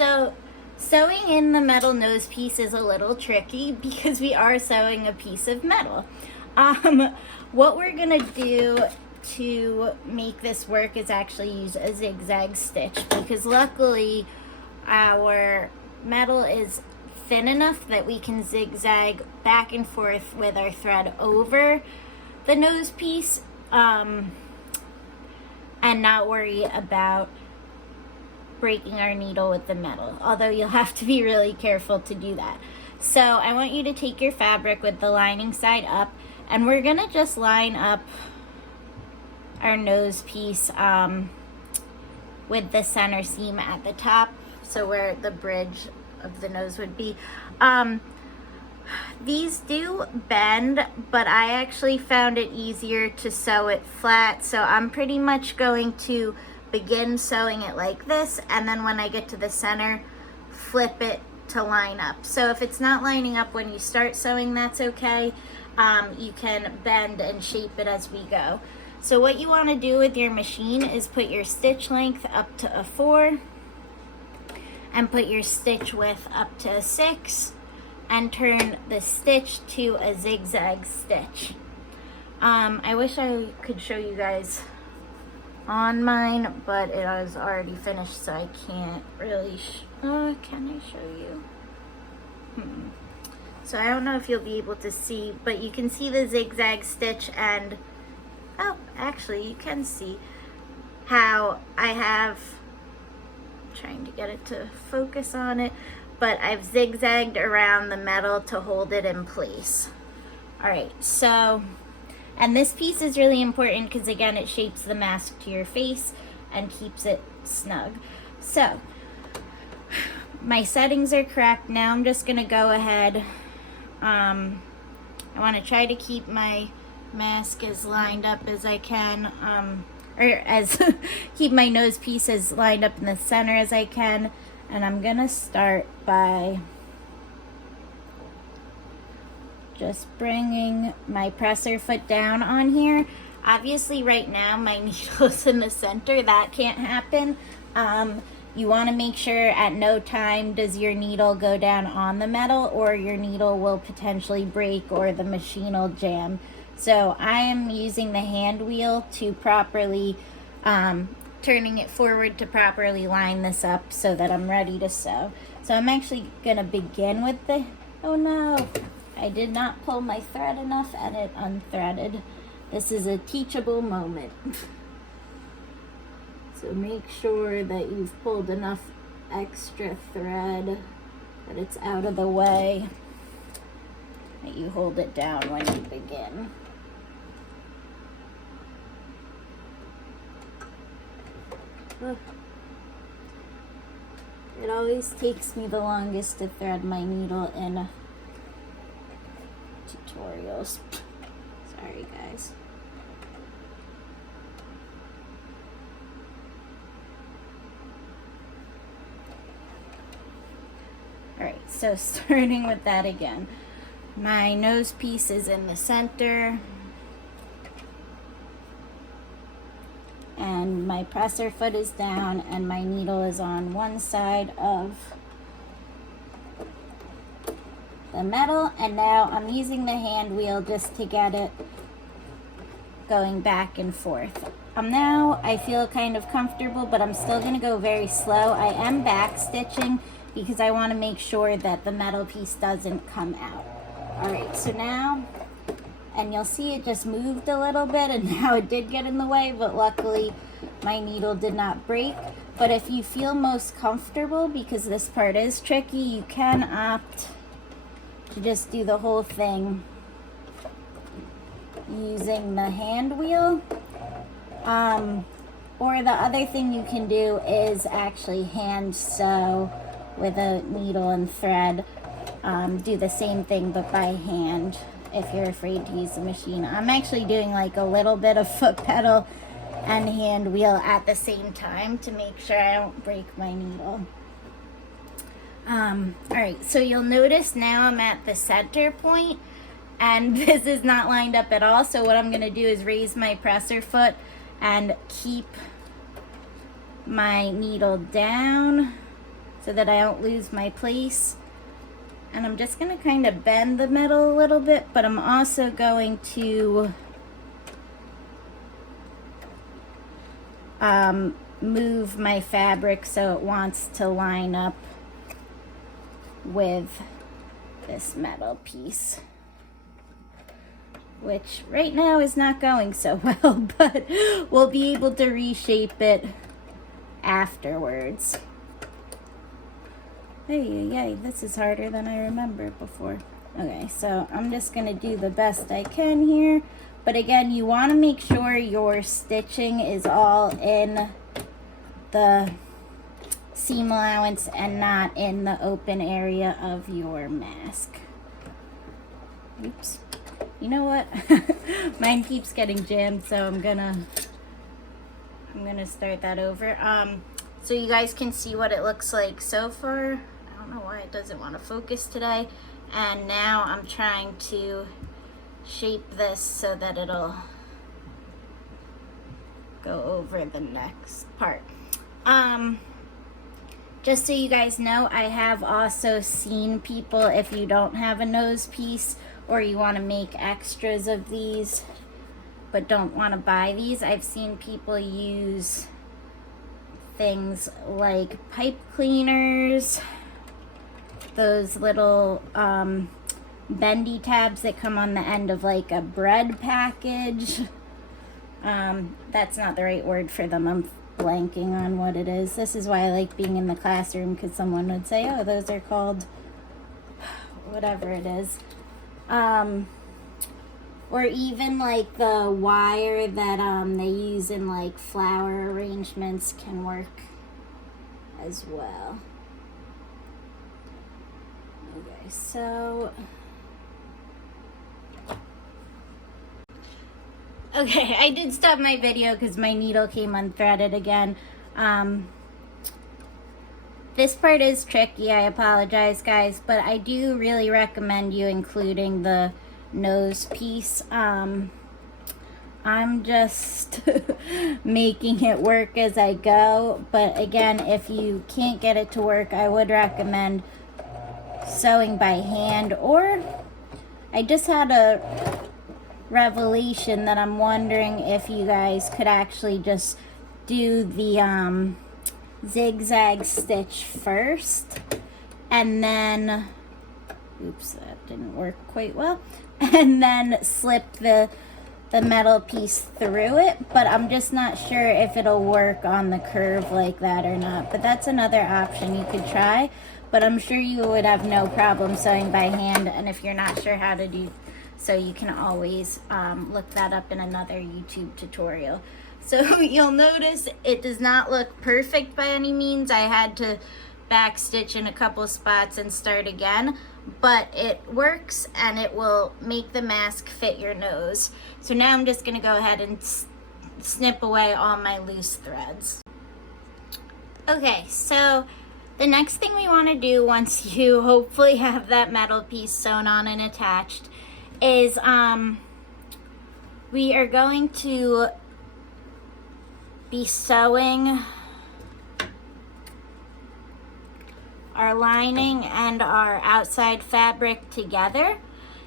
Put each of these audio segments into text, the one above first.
So sewing in the metal nose piece is a little tricky because we are sewing a piece of metal. What we're gonna do to make this work is actually use a zigzag stitch, because luckily our metal is thin enough that we can zigzag back and forth with our thread over the nose piece, and not worry about breaking our needle with the metal, although you'll have to be really careful to do that. So I want you to take your fabric with the lining side up, and we're gonna just line up our nose piece with the center seam at the top, so where the bridge of the nose would be. These do bend, but I actually found it easier to sew it flat, so I'm pretty much going to begin sewing it like this, and then when I get to the center, flip it to line up. So if it's not lining up when you start sewing, that's okay. You can bend and shape it as we go. So what you want to do with your machine is put your stitch length up to a 4 and put your stitch width up to a 6 and turn the stitch to a zigzag stitch. I wish I could show you guys on mine, but it is already finished, so I can't really can I show you? So I don't know if you'll be able to see, but you can see the zigzag stitch, and oh, actually you can see how I have, trying to get it to focus on it, but I've zigzagged around the metal to hold it in place. All right, so, and this piece is really important because again, it shapes the mask to your face and keeps it snug. So my settings are correct. Now I'm just gonna go ahead. I want to try to keep my mask as lined up as I can, or as keep my nose piece as lined up in the center as I can. And I'm gonna start by just bringing my presser foot down on here. Obviously right now my needle is in the center. That can't happen. You want to make sure at no time does your needle go down on the metal, or your needle will potentially break or the machine will jam. So I am using the hand wheel to properly, turning it forward to properly line this up so that I'm ready to sew. So I'm actually going to begin with the, oh no, I did not pull my thread enough and it unthreaded. This is a teachable moment. So make sure that you've pulled enough extra thread that it's out of the way, that you hold it down when you begin. It always takes me the longest to thread my needle in tutorials. Sorry guys. Alright, so starting with that again. My nose piece is in the center, and my presser foot is down, and my needle is on one side of the metal, and now I'm using the hand wheel just to get it going back and forth. Now I feel kind of comfortable, but I'm still going to go very slow. I am back stitching because I want to make sure that the metal piece doesn't come out. Alright, so now, and you'll see it just moved a little bit, and now it did get in the way, but luckily my needle did not break. But if you feel most comfortable, because this part is tricky, you can opt to just do the whole thing using the hand wheel. Or the other thing you can do is actually hand sew with a needle and thread. Do the same thing but by hand if you're afraid to use the machine. I'm actually doing like a little bit of foot pedal and hand wheel at the same time to make sure I don't break my needle. Alright, so you'll notice now I'm at the center point and this is not lined up at all, so what I'm going to do is raise my presser foot and keep my needle down so that I don't lose my place. And I'm just going to kind of bend the metal a little bit, but I'm also going to move my fabric so it wants to line up with this metal piece, which right now is not going so well, but we'll be able to reshape it afterwards. Hey, this is harder than I remember before. Okay, so I'm just gonna do the best I can here. But again, you wanna make sure your stitching is all in the seam allowance and not in the open area of your mask. Oops. You know what? Mine keeps getting jammed, so I'm gonna start that over. So you guys can see what it looks like so far. I don't know why it doesn't want to focus today. And now I'm trying to shape this so that it'll go over the next part. Just so you guys know, I have also seen people, if you don't have a nose piece or you want to make extras of these but don't want to buy these, I've seen people use things like pipe cleaners, those little bendy tabs that come on the end of like a bread package. That's not the right word for them. I'm blanking on what it is. This is why I like being in the classroom, because someone would say, oh, those are called whatever it is. Or even like the wire that they use in like flower arrangements can work as well. Okay, so okay, I did stop my video because my needle came unthreaded again. This part is tricky, I apologize guys, but I do really recommend you including the nose piece. I'm just making it work as I go, but again, if you can't get it to work, I would recommend sewing by hand. Or I just had a revelation that I'm wondering if you guys could actually just do the zigzag stitch first and then, oops, that didn't work quite well, and then slip the metal piece through it, but I'm just not sure if it'll work on the curve like that or not. But that's another option you could try, but I'm sure you would have no problem sewing by hand, and if you're not sure how to do so, you can always look that up in another YouTube tutorial. So you'll notice it does not look perfect by any means. I had to back stitch in a couple spots and start again, but it works and it will make the mask fit your nose. So now I'm just gonna go ahead and snip away all my loose threads. Okay, so the next thing we want to do once you hopefully have that metal piece sewn on and attached is we are going to be sewing our lining and our outside fabric together.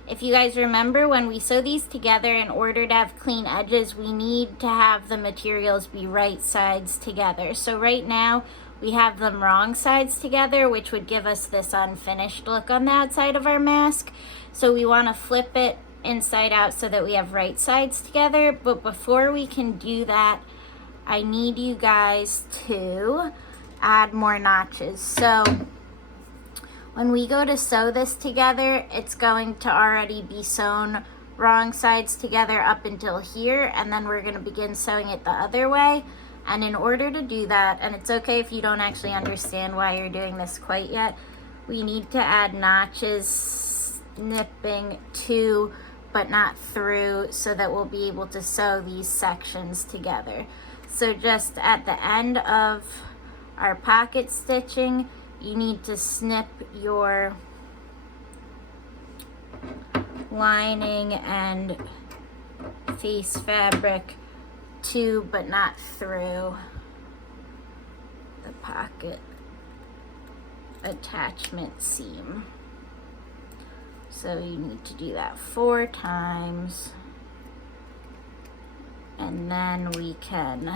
If you guys remember, when we sew these together, in order to have clean edges, we need to have the materials be right sides together. So right now we have them wrong sides together, which would give us this unfinished look on the outside of our mask. So we want to flip it inside out so that we have right sides together. But before we can do that, I need you guys to add more notches. So when we go to sew this together, it's going to already be sewn wrong sides together up until here, and then we're going to begin sewing it the other way. And in order to do that, and it's okay if you don't actually understand why you're doing this quite yet, we need to add notches snipping to but not through, so that we'll be able to sew these sections together. So just at the end of our pocket stitching, you need to snip your lining and face fabric to but not through the pocket attachment seam. So you need to do that 4 times. And then we can,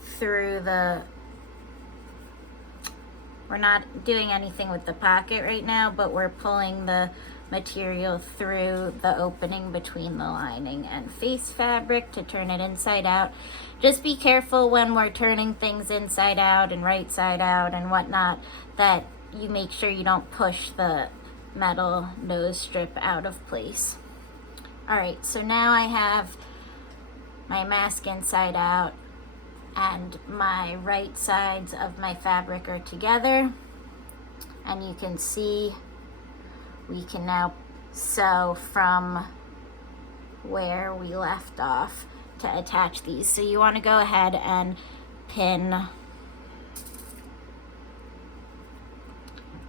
through the, we're not doing anything with the pocket right now, but we're pulling the material through the opening between the lining and face fabric to turn it inside out. Just be careful when we're turning things inside out and right side out and whatnot, that you make sure you don't push the metal nose strip out of place. All right, so now I have my mask inside out and my right sides of my fabric are together, and you can see we can now sew from where we left off to attach these. So you want to go ahead and pin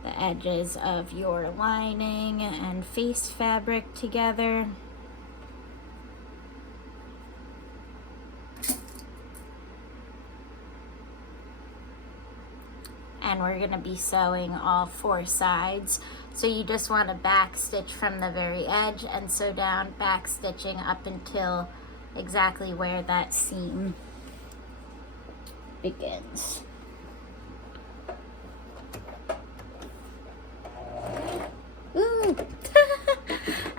the edges of your lining and face fabric together. And we're going to be sewing all 4 sides. So you just want to back stitch from the very edge and sew down, back stitching up until exactly where that seam begins. Ooh.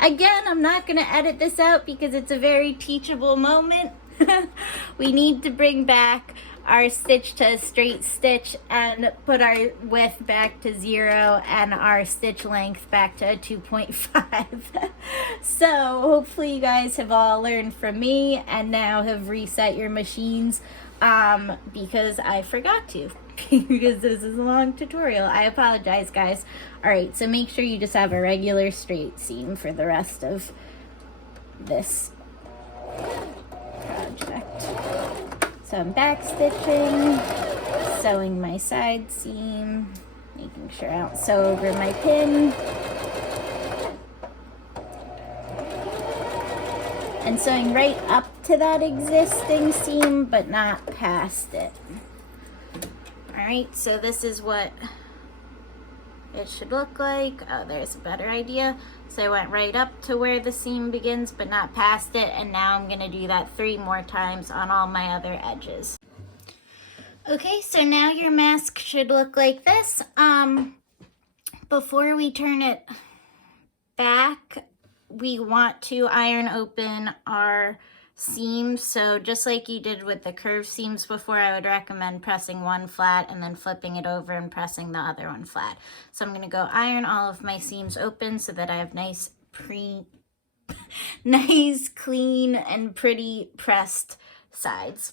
Again, I'm not going to edit this out because it's a very teachable moment. We need to bring back our stitch to a straight stitch and put our width back to 0 and our stitch length back to a 2.5. So hopefully you guys have all learned from me and now have reset your machines, because I forgot to, because this is a long tutorial. I apologize, guys. All right, so make sure you just have a regular straight seam for the rest of this project. So I'm back stitching, sewing my side seam, making sure I don't sew over my pin, and sewing right up to that existing seam, but not past it. All right, so this is what it should look like. Oh, there's a better idea. So I went right up to where the seam begins, but not past it, and now I'm gonna do that 3 more times on all my other edges. Okay, so now your mask should look like this. Before we turn it back, we want to iron open our seams. So just like you did with the curved seams before, I would recommend pressing one flat and then flipping it over and pressing the other one flat. So I'm gonna go iron all of my seams open so that I have nice clean and pretty pressed sides.